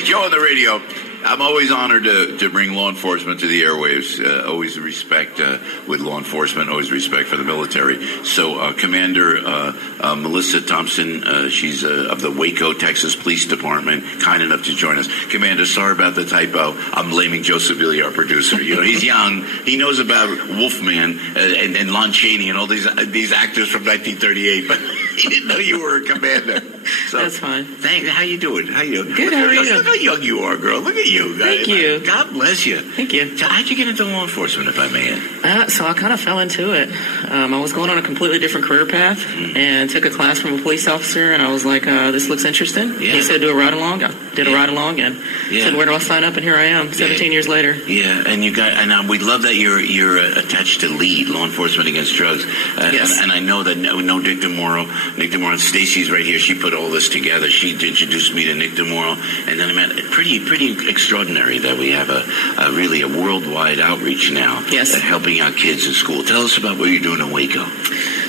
Hey, Joe on the radio. I'm always honored to bring law enforcement to the airwaves. Always respect with law enforcement, always respect for the military. So Commander Melissa Thompson, she's of the Waco, Texas Police Department, kind enough to join us. Commander, sorry about the typo. I'm blaming Joe Sevilla, our producer. You know, he's young. He knows about Wolfman and Lon Chaney and all these actors from 1938, but he didn't know you were a commander. So, that's fine. How you doing? How you doing? Good. How are you? Look how young you are, girl. Look at you. Thank you. God bless you. Thank you. So how'd you get into law enforcement, if I may? So I kind of fell into it. I was going on a completely different career path and took a class from a police officer, and I was like, this looks interesting. Yeah. He said, do a ride-along. I did a ride-along and said, where do I sign up? And here I am, 17 years later. Yeah, and you got, and we love that you're attached to LEAD, Law Enforcement Against Drugs. Yes. And I know that no Nick DeMoro, Stacy's right here. She put all this together. She introduced me to Nick DeMoro, and then I met pretty extraordinary that we have a really worldwide outreach now. Yes. Helping out kids in school. Tell us about what you're doing in Waco.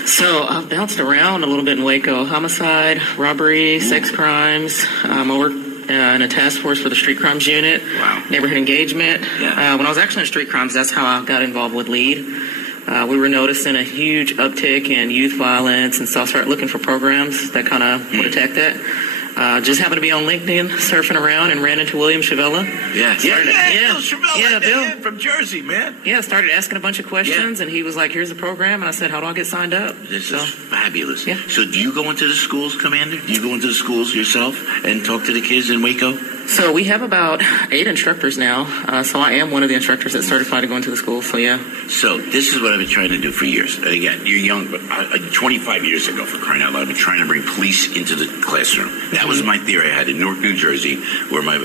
So I've bounced around a little bit in Waco. Homicide, robbery, sex crimes. I work in a task force for the street crimes unit. Wow. Neighborhood engagement. Yeah. When I was actually in street crimes, that's how I got involved with LEAD. We were noticing a huge uptick in youth violence, and so I started looking for programs that kind of would attack that. Just happened to be on LinkedIn, surfing around, and ran into William Chavella. Yeah, Bill Chavella, Bill from Jersey, man. Yeah, started asking a bunch of questions, and he was like, here's the program, and I said, how do I get signed up? This is fabulous. Yeah. So do you go into the schools, Commander? Do you go into the schools yourself and talk to the kids in Waco? So we have about 8 instructors now, so I am one of the instructors that's certified to go into the school, so yeah. So this is what I've been trying to do for years. And again, you're young, but 25 years ago, for crying out loud, I've been trying to bring police into the classroom. That was my theory. I had in Newark, New Jersey, where my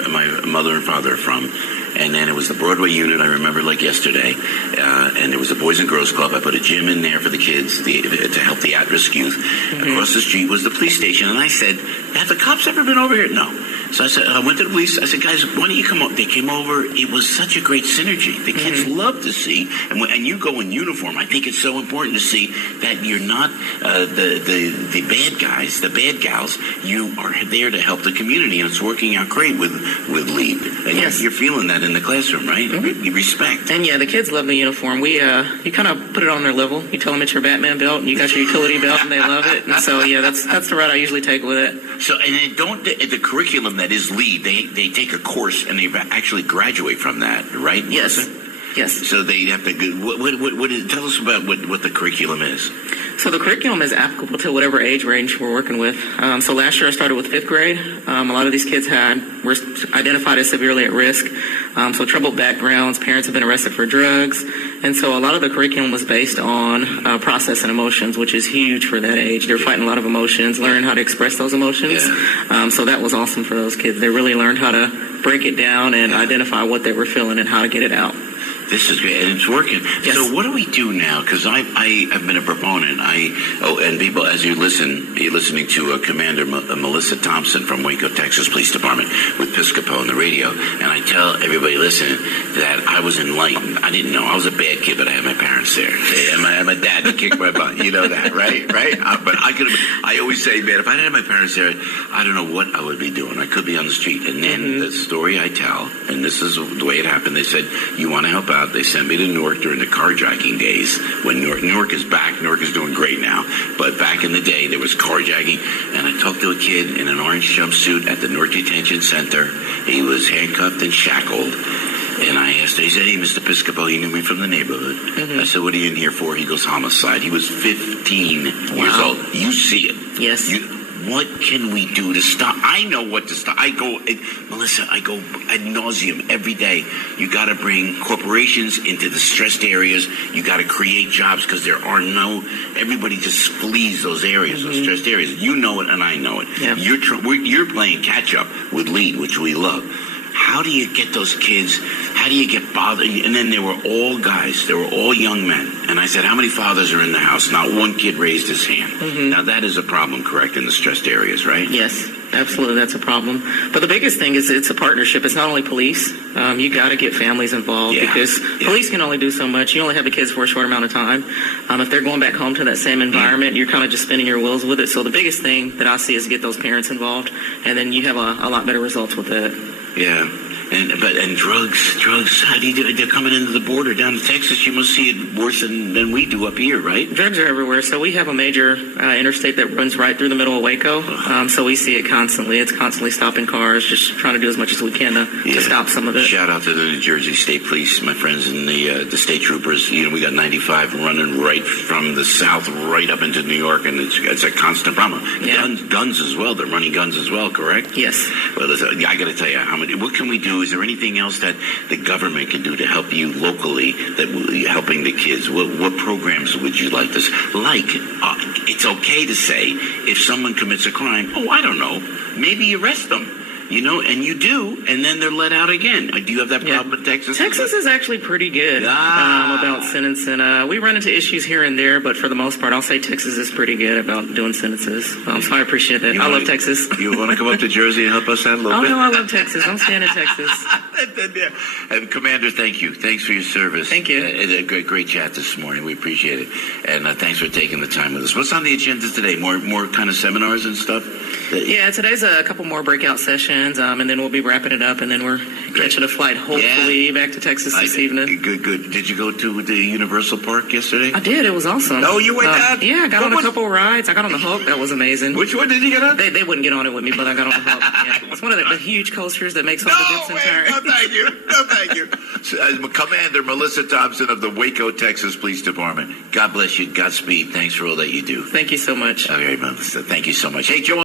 mother and father are from. And then it was the Broadway unit, I remember like yesterday. And it was a Boys and Girls Club. I put a gym in there for the kids to help the at-risk youth. Across the street was the police station. And I said, have the cops ever been over here? No. So I said, I went to the police. I said, guys, why don't you come over? They came over. It was such a great synergy. The kids love to see. And you go in uniform. I think it's so important to see that you're not the bad guys, the bad gals. You are there to help the community. And it's working out great with LEAD. And you're feeling that in the classroom, right? You respect. And yeah, the kids love the uniform. We you kind of put it on their level. You tell them it's your Batman belt, and you got your utility belt, and they love it. And so yeah, that's the route I usually take with it. So and then the curriculum that is LEAD, they take a course and they actually graduate from that, right? Yes. Melissa? Yes. So they have to. Tell us about what the curriculum is. So the curriculum is applicable to whatever age range we're working with. So last year I started with 5th grade. A lot of these kids were identified as severely at risk. So troubled backgrounds, parents have been arrested for drugs. And so a lot of the curriculum was based on processing emotions, which is huge for that age. They're fighting a lot of emotions, learning how to express those emotions. Yeah. So that was awesome for those kids. They really learned how to break it down and identify what they were feeling and how to get it out. This is great, and it's working. Yes. So what do we do now? Because I have been a proponent. And people, as you're listening to Commander Melissa Thompson from Waco, Texas Police Department with Piscopo on the radio, and I tell everybody listening that I was enlightened. I didn't know. I was a bad kid, but I had my parents there. And my dad kicked my butt. You know that, right? Right? But I always say, man, if I didn't have my parents there, I don't know what I would be doing. I could be on the street. And then the story I tell, and this is the way it happened, they said, you want to help out? They sent me to Newark during the carjacking days when Newark is back. Newark is doing great now. But back in the day, there was carjacking. And I talked to a kid in an orange jumpsuit at the Newark Detention Center. He was handcuffed and shackled. And I asked him, he said, hey, Mr. Piscopo, he knew me from the neighborhood. I said, what are you in here for? He goes, homicide. He was 15 years old. You see it. Yes. What can we do to stop? I know what to stop. Melissa, I go ad nauseum every day. You got to bring corporations into the stressed areas. You got to create jobs because everybody just flees those areas, those stressed areas. You know it and I know it. Yeah. You're playing catch up with LEAD, which we love. How do you get those kids? How how do you get bothered? And then they were all guys. They were all young men. And I said, how many fathers are in the house? Not one kid raised his hand. Mm-hmm. Now, that is a problem, correct, in the stressed areas, right? Yes, absolutely, that's a problem. But the biggest thing is it's a partnership. It's not only police. You got to get families involved because police can only do so much. You only have the kids for a short amount of time. If they're going back home to that same environment, you're kind of just spinning your wheels with it. So the biggest thing that I see is get those parents involved, and then you have a lot better results with it. Yeah. And drugs, how do you do it? They're coming into the border down to Texas. You must see it worse than we do up here, right? Drugs are everywhere. So we have a major interstate that runs right through the middle of Waco. So we see it constantly. It's constantly stopping cars, just trying to do as much as we can to stop some of it. Shout out to the New Jersey State Police, my friends, and the state troopers. You know, we got 95 running right from the south right up into New York, and it's a constant problem. Yeah. Guns as well. They're running guns as well, correct? Yes. Well, I got to tell you, what can we do? Is there anything else that the government can do to help you locally, helping the kids? What programs would you like this? It's okay to say if someone commits a crime, I don't know, maybe arrest them. You know, and you do, and then they're let out again. Do you have that problem in Texas? Texas is actually pretty good about sentencing. We run into issues here and there, but for the most part, I'll say Texas is pretty good about doing sentences. So I appreciate that. I love Texas. You want to come up to Jersey and help us out a little bit? Oh, no, I love Texas. I'm staying in Texas. And Commander, thank you. Thanks for your service. Thank you. It's a great chat this morning. We appreciate it. And thanks for taking the time with us. What's on the agenda today? More kind of seminars and stuff? Yeah, today's a couple more breakout sessions. And then we'll be wrapping it up, and then we're catching a flight, hopefully, back to Texas this evening. Good. Did you go to the Universal Park yesterday? I did. It was awesome. Oh, you went down? Yeah, I got on a couple of rides. I got on the hook. That was amazing. Which one did you get on? They wouldn't get on it with me, but I got on the hook. Yeah. It's one of the huge coasters that makes all the dips and turns. No, thank you. No, thank you. So, Commander Melissa Thompson of the Waco, Texas Police Department. God bless you. Godspeed. Thanks for all that you do. Thank you so much. Okay, Melissa. Thank you so much. Hey, Joe.